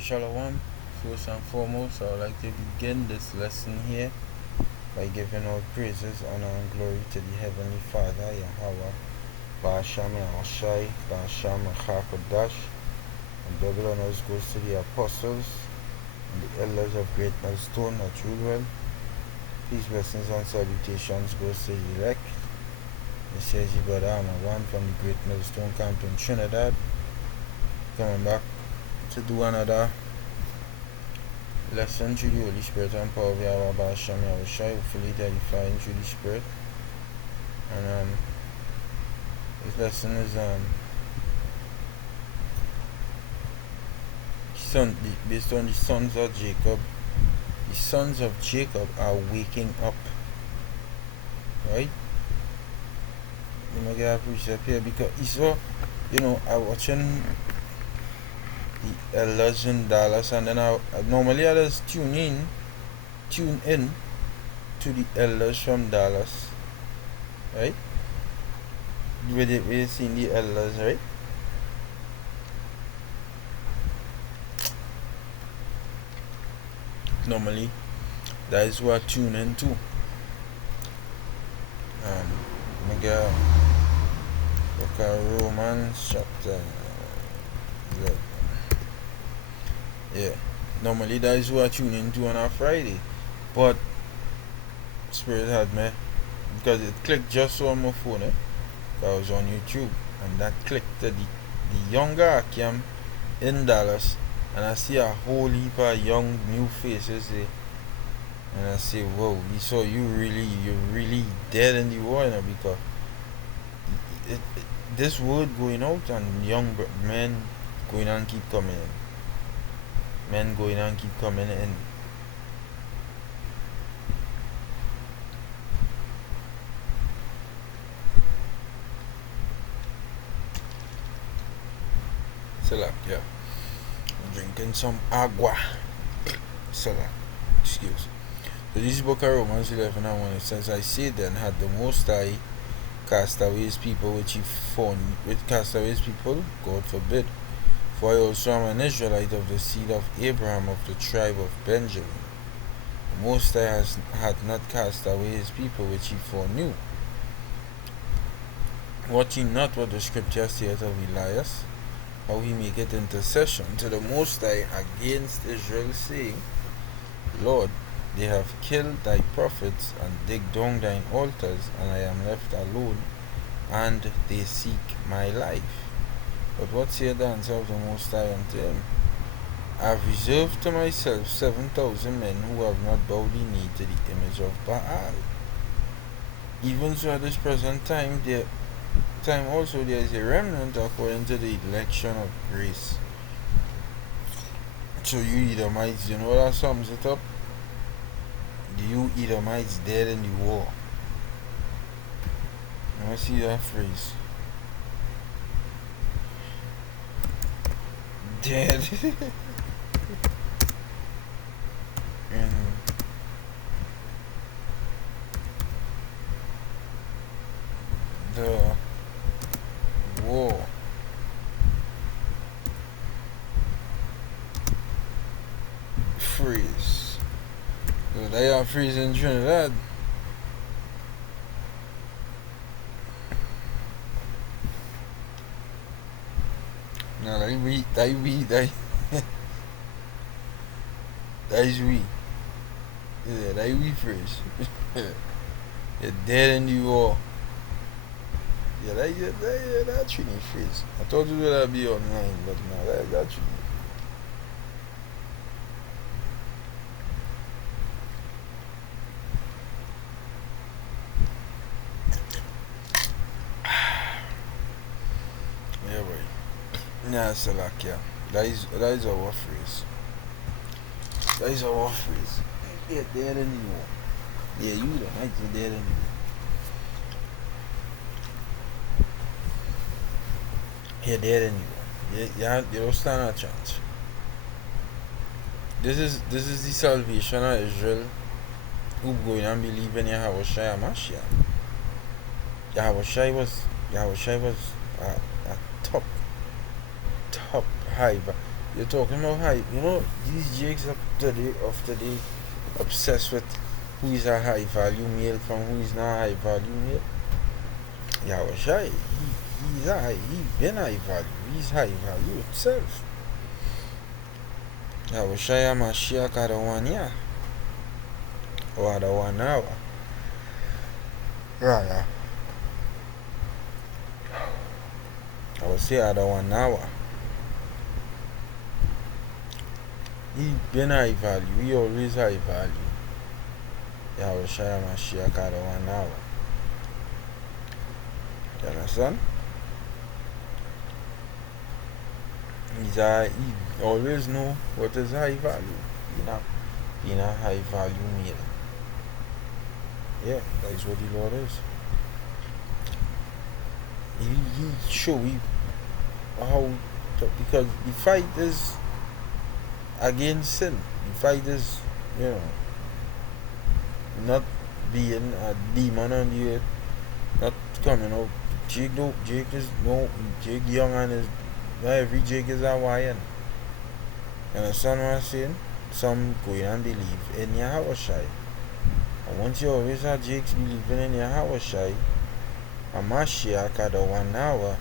Shalom. First and foremost, I would like to begin this lesson here by giving all praises, honor, and glory to the Heavenly Father, Yahweh, Ba'asham Yahushai, Ba'asham Achakodash, and double honors goes to the apostles and the elders of Great Millstone at Rulewell. Peace, blessings, and salutations goes to the elect. This is your brother Amawan from the Great Millstone Camp in Trinidad, coming back to do another lesson through the Holy Spirit and power of Yahweh Ba'asham Yahushai, hopefully edifying through the Spirit. And this lesson is based on the sons of Jacob. The sons of Jacob are waking up, right? Let me get a precept here because you saw, I watching the elders in Dallas, and then I normally I just tune in to the elders from Dallas, right? We're seeing the elders, right? Normally, that is what I tune into. Let me get look at Romans chapter 11. Yeah, normally that is what I tune into on a Friday, but Spirit had me because it clicked just on my phone. I was on YouTube, and that clicked to the younger Akim in Dallas, and I see a whole heap of young new faces there, and I say, whoa, so you're really dead in the war, because this word going out, and young men going and keep coming in. Men going and keep coming in. Salak, yeah. I'm drinking some agua. Salak. Excuse. So this is book of Romans 11 and 1. It says, I say then, had the Most High cast away his people which he found, cast away his people? God forbid. For I also am an Israelite of the seed of Abraham, of the tribe of Benjamin. The Most High had not cast away his people which he foreknew. Watching not what the scripture saith of Elias, how he maketh intercession to the Most High against Israel, saying, Lord, they have killed thy prophets, and digged down thine altars, and I am left alone, and they seek my life. But what saith the answer of the Most High unto him? I have reserved to myself 7,000 men who have not bowed the knee to the image of Baal. Even so at this present time, also there is a remnant according to the election of grace. So you Edomites, you know that sums it up? You Edomites dead in the war. Let me see that phrase. Dead in the war. Freeze. So they are freezing Trinidad. No, that is we. Yeah, that we freeze. You're dead in the war. Yeah, that Trini freeze. I told you that I'd be online, but no, that Trini. Yeah, right. Nah, Salakia. That is our phrase. That is our phrase. Yeah, dead in the war. Yeah, you the night you're dead in the war. You're dead in the war. You don't stand a chance. This is the salvation of Israel who going and believe in Yahweh Shai Mashiach. Yahweh Shai was a top high You're talking about hype. You know, these Jakes of today obsessed with who is a high value male from who is not a high value male. Yeah, well, shy. He been high value. He's high value itself. Yeah, well, shy I'm a Mashiach at 1 year or at 1 hour. Yeah. I would say at 1 hour. He been high value. He always high value. Yeah, well, shy I'm a Mashiach at 1 hour. You understand? He always know what is high value. Being a high value male. Yeah, that is what the Lord is. He show you how because the fight is against sin. The fight is, not being a demon on the earth, not coming out. Jake Young and is not every Jake is a YN. You understand what I'm saying? Some go in and believe in Yahushai. And once you always have Jakes believing in Yahushai, a Mashiach at 1 hour,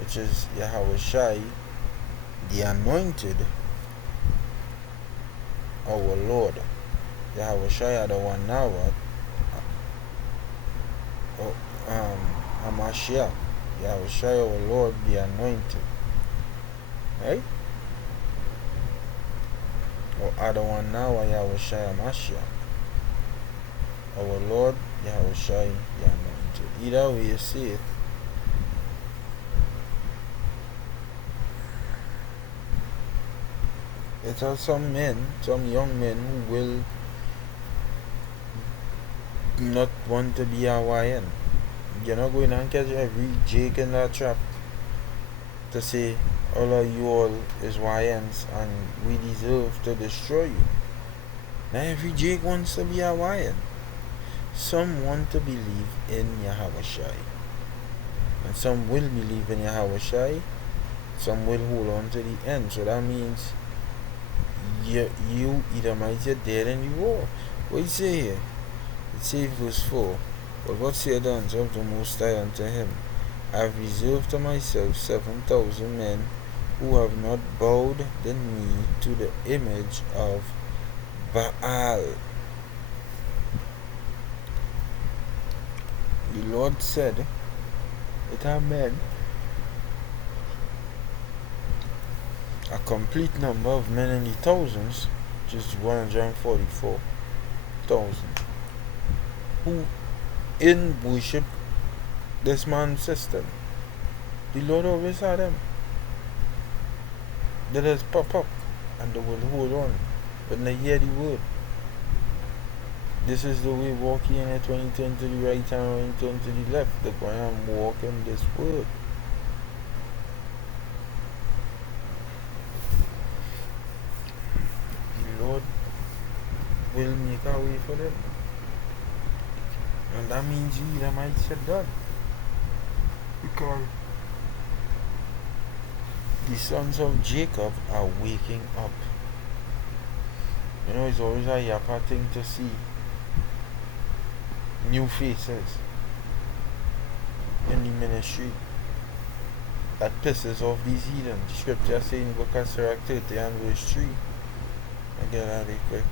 which is Yahushai, the anointed, our Lord. Yahushai at 1 hour, a Mashiach, Yahushai our Lord, the anointed. Right? Or at 1 hour, Yahushai a Mashiach. Our Lord, Yahushai, the anointed. Either way you see it, it are some young men who will not want to be a YN. You're not going to catch every Jake in that trap to say all of you all is YNs and we deserve to destroy you. Not every Jake wants to be a YN. Some want to believe in Yahushai. And some will believe in Yahushai. Some will hold on to the end. So that means you either might get dead and you war. What you say here? It says verse 4. But what said the answer of the Most High unto him? I have reserved to myself 7,000 men who have not bowed the knee to the image of Baal. The Lord said, it are men, a complete number of men in the thousands, which is 144,000, who in worship this man's system. The Lord always had them. They just pop up and they will hold on when they hear the word. This is the way walking in it when you turn to the right hand, when you turn to the left. The way I'm walking this word. The Lord will make a way for them. And that means you either might sit down. Because the sons of Jacob are waking up. It's always a yapper thing to see new faces in the ministry. That pisses off these heathens. The scripture saying book of Sirach 30 and verse 3. I get out of it quick.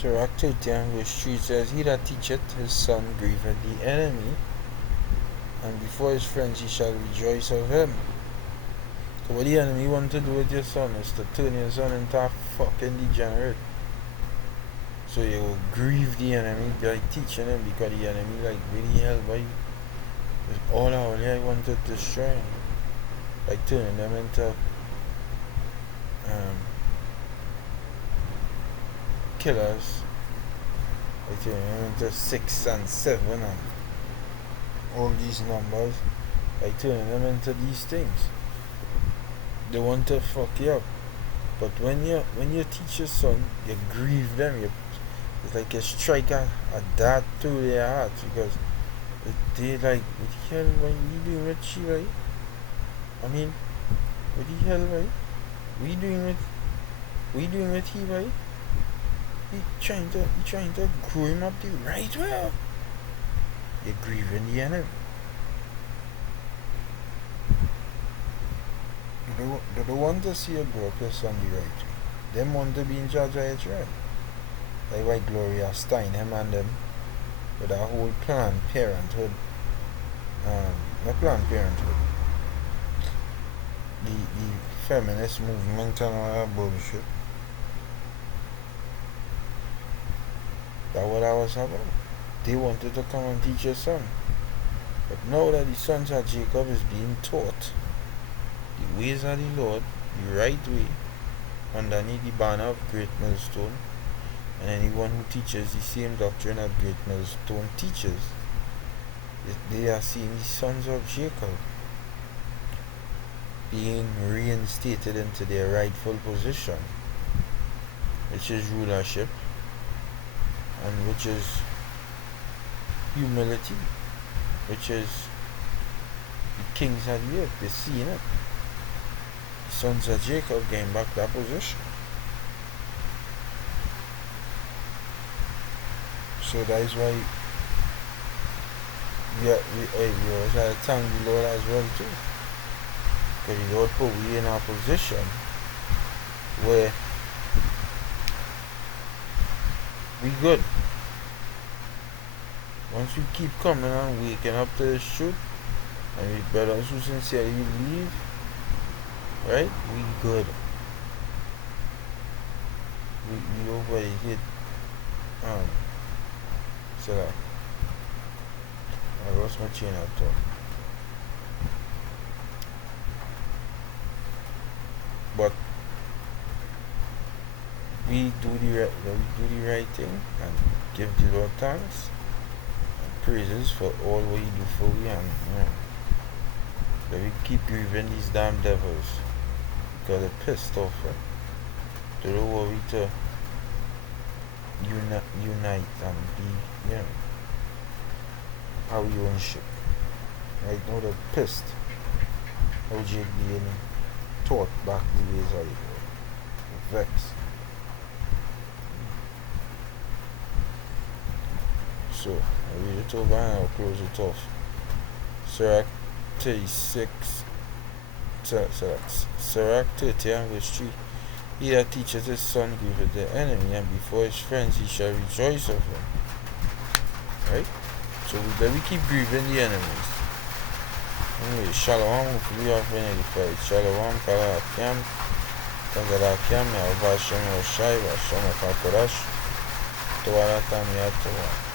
Sirach 30 and verse 3 says, he that teacheth his son grieveth the enemy, and before his friends he shall rejoice of him. So what the enemy want to do with your son is to turn your son into a fucking degenerate. So you will grieve the enemy by teaching him, because the enemy like really hell by you. It's all I wanted to destroy him. Like turning them into killers, like turning into 6 and 7 and all these numbers, by turning them into these things. They want to fuck you up. But when you teach your son, you grieve them. It's like you strike a dart through their hearts, because they like, what the hell, what you doing with she, right? I mean, what the hell, right? What you doing with he, right? You trying to grow him up the right way. You're grieving the enemy. They don't want to see you grow up your son the right way. Them want to be in charge of it, right? Like why Gloria Steinem and them with a whole Planned Parenthood, not Planned Parenthood, the feminist movement and all that bullshit. That's what I was about. They wanted to come and teach your son. But now that the sons of Jacob is being taught the ways of the Lord, the right way, underneath the banner of Great Millstone, and anyone who teaches the same doctrine that Great Millstone teaches, they are seeing the sons of Jacob being reinstated into their rightful position, which is rulership, and which is humility, which is the kings of the earth. They're seeing it. The sons of Jacob getting back that position. So that is why we always have to thank the Lord as well too. Because the Lord put we in our position where we good. Once we keep coming and waking up to this truth, and we brothers who sincerely believe, right? We good. We already hit so that I lost my chain of thought. But we do the right thing and give the Lord thanks and praises for all what He do for we, and that we keep grieving these damn devils because they're pissed off, right? They don't want we to unite and be, how you own shit. Right now they're pissed. How Jake being taught back the ways of it. Vexed. So I read it over and I'll close it off. Sirach 36, Sirach 30 and verse 3. He that teaches his son grieveth the enemy, and before his friends he shall rejoice of him. Right? So we keep grieving the enemies. Anyway, Shalom, hopefully you have been edified. Shalom, Kala Akyam, Kazala Akyam, Alva Shem Oshai, Vashem Akakorash, Toara Tamia Toa.